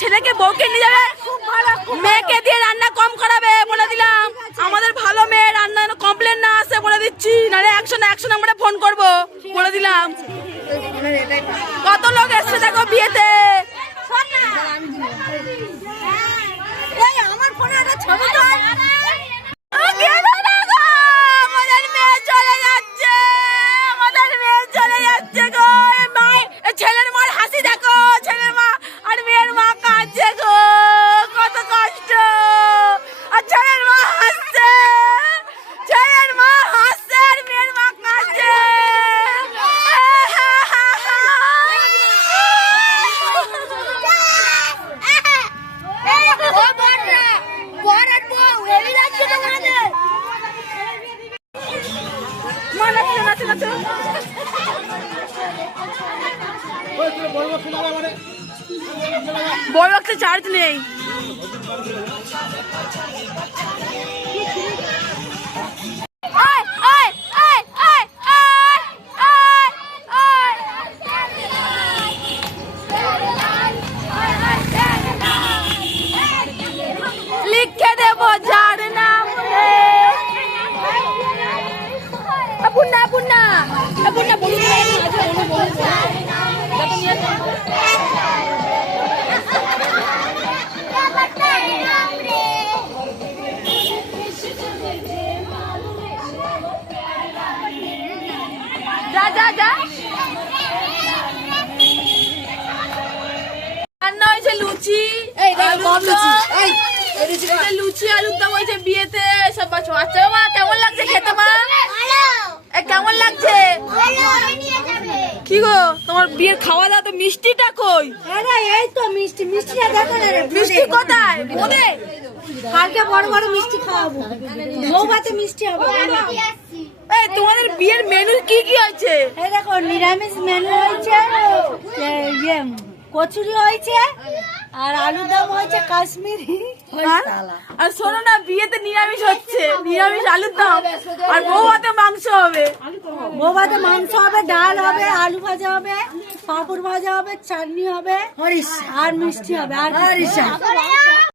ছেলেকে বউকে নিয়ে যাবে, মেয়েকে দিয়ে রান্না কম করাবে বলে দিলাম। আমাদের ভালো মেয়ে রান্না কমপ্লেন না আসে বলে দিচ্ছি, নাহলে 100 নম্বরে ফোন করবো বলে দিলাম। কত লোক এসছে দেখো বিয়েতে। আমার ফোনে একটা ছবি আমাদের মেয়ে চলে যাচ্ছে, আমাদের মেয়ে চলে যাচ্ছে গো। ছেলের মার হাসি দেখো, ছেলের মা আর মেয়ের মা কাঁদছে গো, কত কষ্ট। আর ছেলের মা হাসছে, ছেলের মা হাসছে আর মেয়ের মা কাঁদছে। বড় একটা চার্জ নেই। লিখে দেবো যার নাম যা যা রান্না হয়েছে লুচি লুচি আলুর দম হয়েছে বিয়েতে সব বাচ্চা মা কেমন লাগছে খেতে মা কেমন লাগছে কি গো তোমার বিয়ের খাওয়া দাওয়া তো মিষ্টিটা কই এই তো মিষ্টি মিষ্টিটা দেখো না রে মিষ্টি কোথায় ওরে কালকে বড় বড় মিষ্টি খাওয়াবো বৌভাতে মিষ্টি হবে এই তোমাদের বিয়ের মেনু কি কি হয়েছে এই দেখো নিরামিষ মেনু হয়েছে ইয়ে কচুরি হয়েছে আর আলু দম হয়েছে কাশ্মীরি আর শোনো না বিয়েতে নিরামিষ হচ্ছে নিরামিষ আলুর দম আর বউ হাতে মাংস হবে বৌভাতে মাংস হবে ডাল হবে আলু ভাজা হবে পাঁপড় ভাজা হবে চাটনি হবে আর মিষ্টি হবে আর